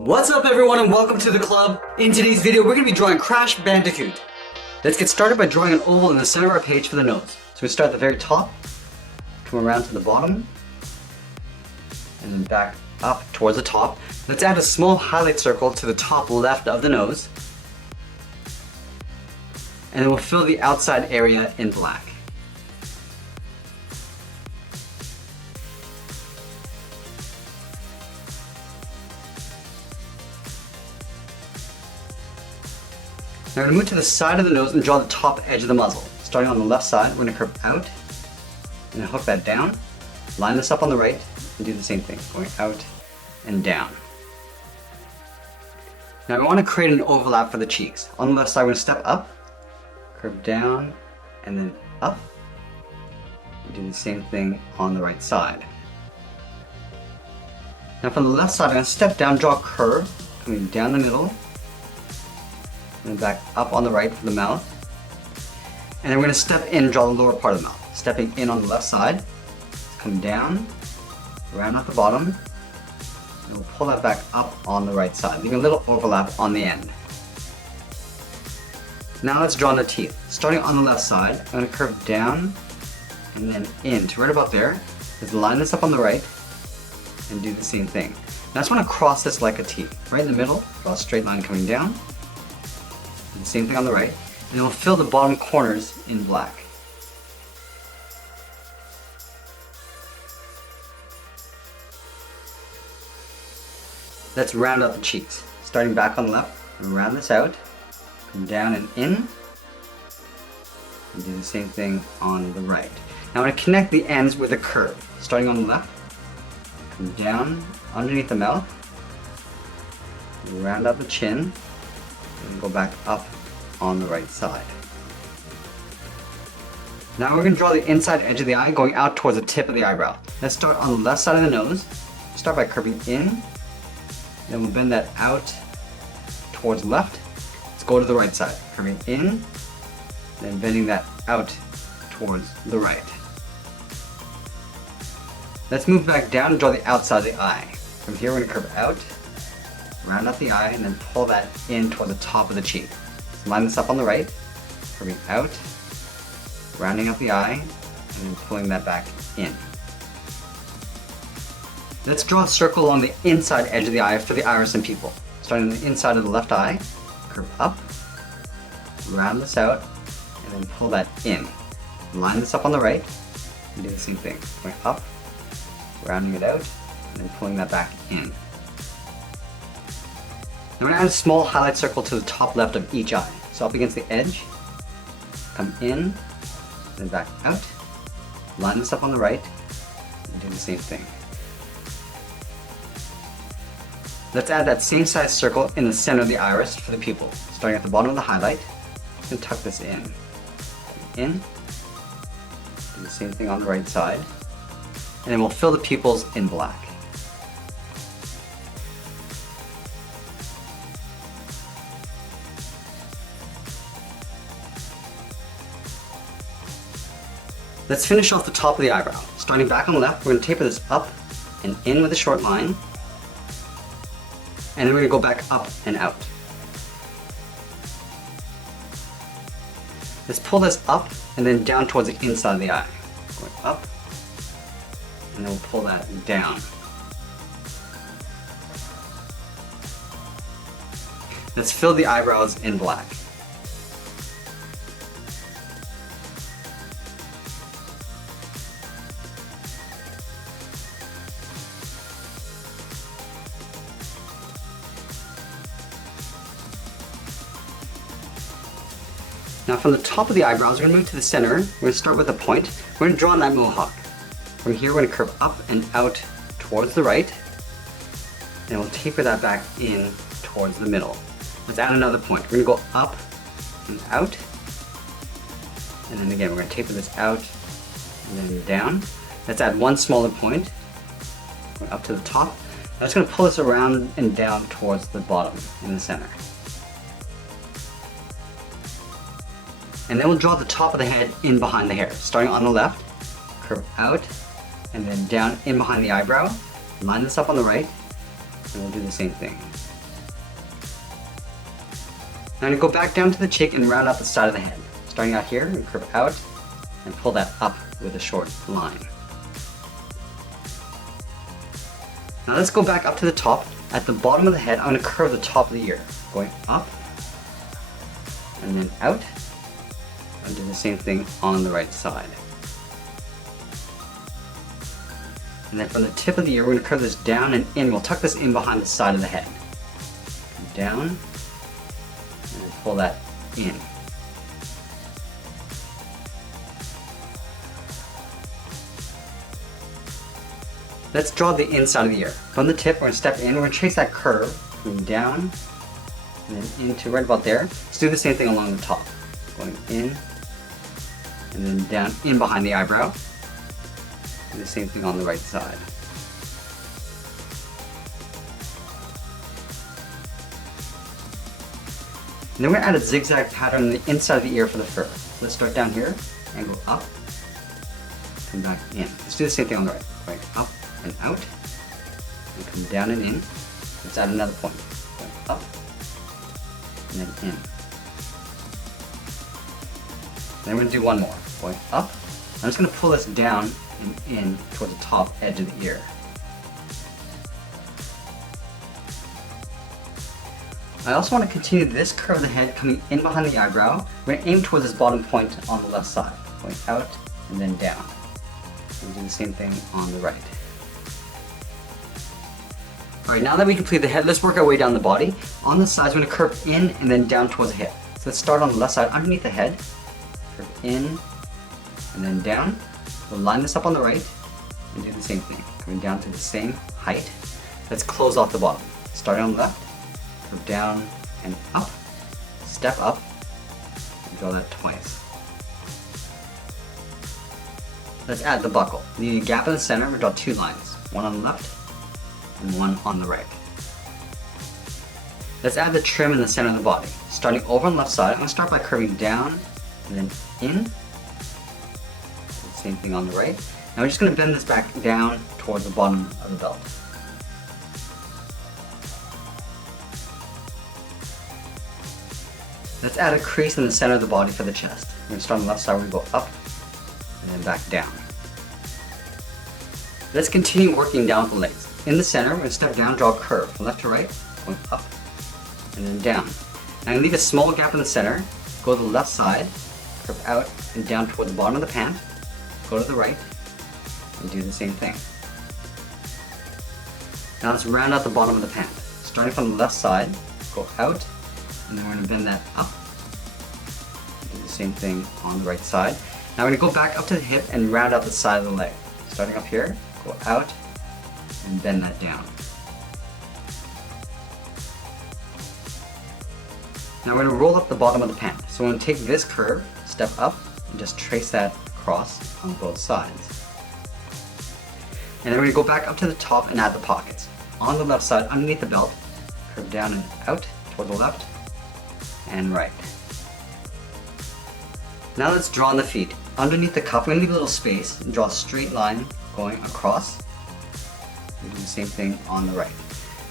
What's up everyone and welcome to the club. In today's video we're going to be drawing Crash Bandicoot. Let's get started by drawing an oval in the center of our page for the nose. So we start at the very top, come around to the bottom, and then back up towards the top. Let's add a small highlight circle to the top left of the nose. And then we'll fill the outside area in black. Now we're going to move to the side of the nose and draw the top edge of the muzzle. Starting on the left side, we're going to curve out and then hook that down. Line this up on the right and do the same thing, going out and down. Now we want to create an overlap for the cheeks. On the left side, we're going to step up, curve down, and then up. And do the same thing on the right side. Now from the left side, I'm going to step down, draw a curve, coming down the middle, and back up on the right for the mouth. And then we're going to step in and draw the lower part of the mouth. Stepping in on the left side, come down, round out the bottom, and we'll pull that back up on the right side, leaving a little overlap on the end. Now let's draw the teeth. Starting on the left side, I'm going to curve down and then in to right about there. Let's line this up on the right and do the same thing. Now I just want to cross this like a T. Right in the middle, draw a straight line coming down. And same thing on the right. And then we'll fill the bottom corners in black. Let's round out the cheeks. Starting back on the left, round this out, come down and in, and do the same thing on the right. Now I'm going to connect the ends with a curve. Starting on the left, come down underneath the mouth, round out the chin, and go back up on the right side. Now we're going to draw the inside edge of the eye going out towards the tip of the eyebrow. Let's start on the left side of the nose. Start by curving in, then we'll bend that out towards left. Let's go to the right side, curving in, then bending that out towards the right. Let's move back down and draw the outside of the eye. From here we're going to curve out, round out the eye, and then pull that in toward the top of the cheek. So line this up on the right, curving out, rounding out the eye, and then pulling that back in. Let's draw a circle along the inside edge of the eye for the iris and pupil. Starting on the inside of the left eye, curve up, round this out, and then pull that in. Line this up on the right, and do the same thing. Going up, rounding it out, and then pulling that back in. I'm going to add a small highlight circle to the top left of each eye. So up against the edge, come in, then back out, line this up on the right, and do the same thing. Let's add that same size circle in the center of the iris for the pupil. Starting at the bottom of the highlight, and tuck this in. In, do the same thing on the right side, and then we'll fill the pupils in black. Let's finish off the top of the eyebrow. Starting back on the left, we're going to taper this up and in with a short line. And then we're going to go back up and out. Let's pull this up and then down towards the inside of the eye. Going up, and then we'll pull that down. Let's fill the eyebrows in black. Now from the top of the eyebrows, we're going to move to the center. We're going to start with a point. We're going to draw on that mohawk. From here, we're going to curve up and out towards the right. And we'll taper that back in towards the middle. Let's add another point. We're going to go up and out. And then again, we're going to taper this out and then down. Let's add one smaller point. Going up to the top. Now it's going to pull this around and down towards the bottom in the center. And then we'll draw the top of the head in behind the hair. Starting on the left, curve out, and then down in behind the eyebrow. Line this up on the right, And we'll do the same thing. Now I'm going to go back down to the cheek and round out the side of the head. Starting out here, and curve out, and pull that up with a short line. Now let's go back up to the top. At the bottom of the head, I'm going to curve the top of the ear. Going up, and then out, and do the same thing on the right side. And then from the tip of the ear, we're going to curve this down and in. We'll tuck this in behind the side of the head. Down, and then pull that in. Let's draw the inside of the ear. From the tip, we're going to step in, we're going to trace that curve, going down, and then into right about there. Let's do the same thing along the top. Going in, and then down in behind the eyebrow. Do the same thing on the right side. And then we're going to add a zigzag pattern on the inside of the ear for the fur. Let's start down here, and go up, come back in. Let's do the same thing on the right. Going up, and out, and come down and in. Let's add another point. Going up, and then in. Then we're going to do one more. Going up. I'm just going to pull this down and in towards the top edge of the ear. I also want to continue this curve of the head coming in behind the eyebrow. We're going to aim towards this bottom point on the left side. Going out and then down. And do the same thing on the right. Alright, now that we complete the head, let's work our way down the body. On the sides, we're going to curve in and then down towards the hip. So let's start on the left side, underneath the head. Curve in and then down. We'll line this up on the right and do the same thing. Coming down to the same height. Let's close off the bottom. Starting on the left, curve down and up, step up, and draw that twice. Let's add the buckle. The gap in the center, we draw two lines. One on the left, and one on the right. Let's add the trim in the center of the body. Starting over on the left side, I'm going to start by curving down and then in. Same thing on the right. Now we're just going to bend this back down towards the bottom of the belt. Let's add a crease in the center of the body for the chest. We're going to start on the left side where we go up and then back down. Let's continue working down with the legs. In the center, we're going to step down, draw a curve from left to right, going up, and then down. Now I'm going to leave a small gap in the center, go to the left side, curve out and down toward the bottom of the pant, go to the right, and do the same thing. Now let's round out the bottom of the pant. Starting from the left side, go out, and then we're going to bend that up. Do the same thing on the right side. Now we're going to go back up to the hip and round out the side of the leg. Starting up here, go out, and bend that down. Now we're going to roll up the bottom of the pant. So we're going to take this curve, step up, and just trace that across on both sides. And then we're going to go back up to the top and add the pockets. On the left side, underneath the belt, curve down and out toward the left and right. Now let's draw on the feet. Underneath the cuff, we're going to leave a little space and draw a straight line going across. And do the same thing on the right.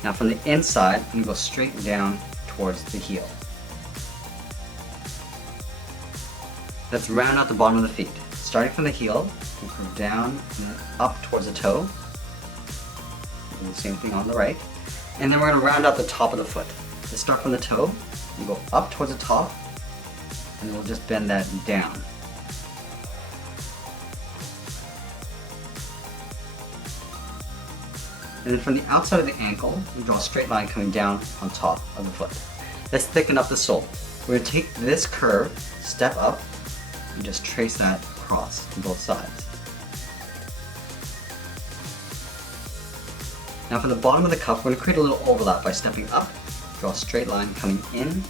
Now from the inside, I'm going to go straight down towards the heel. Let's round out the bottom of the feet. Starting from the heel, we'll curve down and then up towards the toe. Do the same thing on the right. And then we're going to round out the top of the foot. Let's start from the toe, and go up towards the top, and we'll just bend that down. And then from the outside of the ankle, we draw a straight line coming down on top of the foot. Let's thicken up the sole. We're going to take this curve, step up, and just trace that across on both sides. Now for the bottom of the cuff, we're going to create a little overlap by stepping up, draw a straight line coming in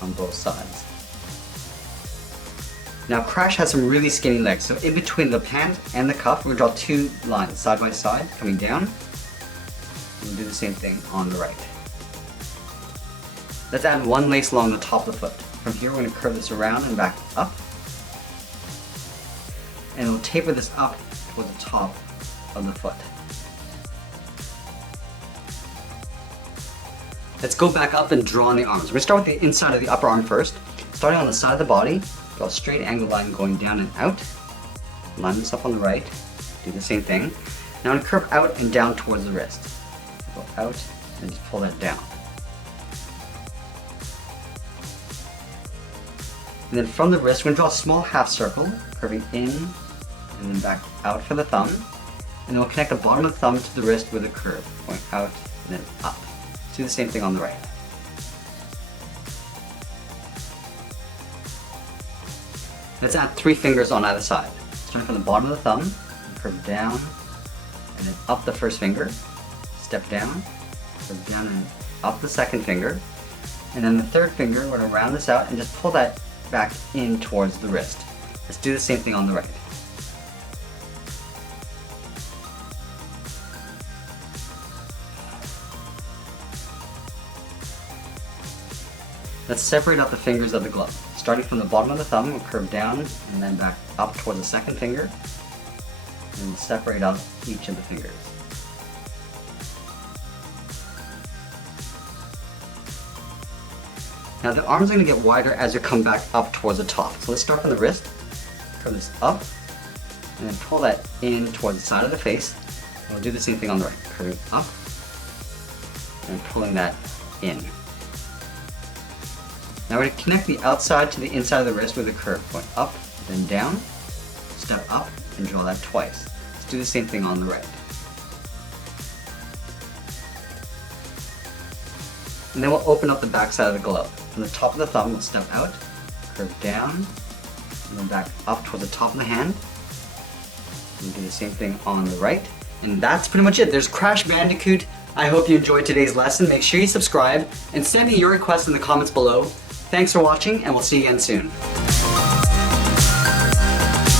on both sides. Now Crash has some really skinny legs, so in between the pant and the cuff, we're going to draw two lines side by side coming down. And we'll do the same thing on the right. Let's add one lace along the top of the foot. From here, we're going to curve this around and back up. And we'll taper this up toward the top of the foot. Let's go back up and draw on the arms. We're gonna start with the inside of the upper arm first. Starting on the side of the body, draw a straight angle line going down and out. Line this up on the right, do the same thing. Now I'm gonna curve out and down towards the wrist. Go out and just pull that down. And then from the wrist, we're gonna draw a small half circle, curving in and then back out for the thumb. And then we'll connect the bottom of the thumb to the wrist with a curve, going out and then up. Do the same thing on the right. Let's add 3 fingers on either side. Starting from the bottom of the thumb, curve down, and then up the first finger, step down, curve down and up the second finger, and then the third finger, we're gonna round this out and just pull that back in towards the wrist. Let's do the same thing on the right. Let's separate out the fingers of the glove. Starting from the bottom of the thumb, we'll curve down and then back up towards the second finger, and we'll separate out each of the fingers. Now the arms are going to get wider as you come back up towards the top. So let's start from the wrist, curve this up, and then pull that in towards the side of the face. And we'll do the same thing on the right, curving up, and pulling that in. Now we're going to connect the outside to the inside of the wrist with a curve, going up, then down, step up, and draw that twice. Let's do the same thing on the right. And then we'll open up the back side of the glove. From the top of the thumb, we'll step out, curve down, and then back up towards the top of the hand. And do the same thing on the right. And that's pretty much it. There's Crash Bandicoot. I hope you enjoyed today's lesson. Make sure you subscribe and send me your requests in the comments below. Thanks for watching, and we'll see you again soon.